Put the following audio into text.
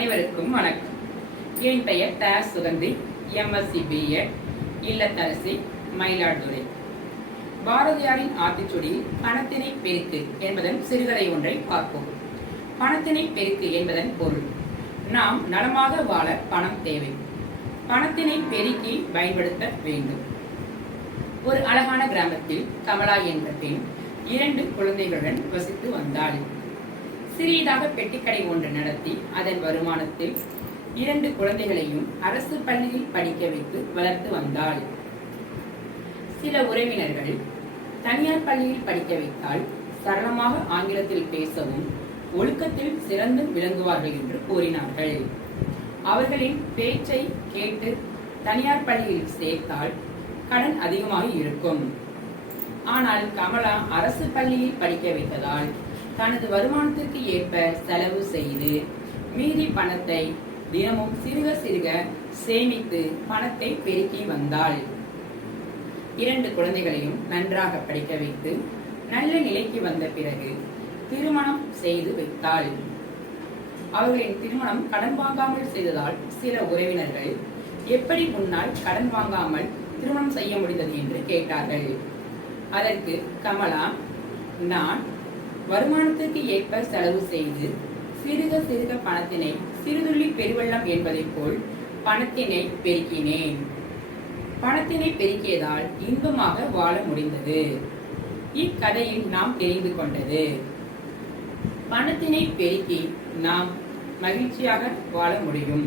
அனைவருக்கும் வணக்கம். என் பெயர் த. சுகந்தி எம்எஸ்சி பிஎட் இல்லத்தரசி மயிலாடுதுறை. பாரதியாரின் ஆத்திச்சுடியில் பணத்தினை பெருக்கு என்பதன் சிறுகதை ஒன்றை பார்ப்போம். பணத்தினை பெருக்கு என்பதன் பொருள் நாம் நலமாக வாழ பணம் தேவை. பணத்தினை பெருக்கி பயன்படுத்த வேண்டும். ஒரு அழகான கிராமத்தில் கமலா என்ற பெண் இரண்டு குழந்தைகளுடன் வசித்து வந்தாள். சிறியதாக பெட்டிக்கடை ஒன்று நடத்தி அதன் வருமானத்தில் இரண்டு குழந்தைகளையும் அரசு பள்ளியில் படிக்க வைத்து வளர்த்து வந்தாள். சில உறவினர்கள் தனியார் பள்ளியில் படிக்க வைத்தால் சரளமாக ஆங்கிலத்தில் பேசவும் ஒழுக்கத்தில் சிறந்து விளங்குவார்கள் என்று கூறினார்கள். அவர்களின் பேச்சை கேட்டு தனியார் பள்ளியில் சேர்த்தால் கடன் அதிகமாக இருக்கும். ஆனால் கமலா அரசு பள்ளியில் படிக்க வைத்ததால் தனது வருமானத்திற்கு ஏற்ப செலவு செய்து மீதி பணத்தை தினமும் சிறுக சிறுக சேமித்து பணத்தை பெருக்கி வந்தாள். இரண்டு குழந்தைகளையும் நன்றாக படிக்க வைத்து நல்ல நிலைக்கு வந்த பிறகு திருமணம் செய்து வைத்தாள். அவர்களின் திருமணம் கடன் வாங்காமல் செய்ததால் சில உறவினர்கள் எப்படி முன்னால் கடன் வாங்காமல் திருமணம் செய்ய முடிந்தது என்று கேட்டார்கள். அதற்கு கமலா நான் வருமானத்திற்கு ஏற்ப செலவு செய்து சிறுக சிறுக பணத்தினை சிறுதுள்ளி பெருவெள்ளம் என்பதைப் போல் பணத்தினை பெருக்கினேன். பணத்தினை பெருக்கியதால் இன்பமாக வாழ முடிந்தது. இக்கதையில் நாம் தெரிந்து கொண்டது. பணத்தினை பெருக்கி நாம் மகிழ்ச்சியாக வாழ முடியும்.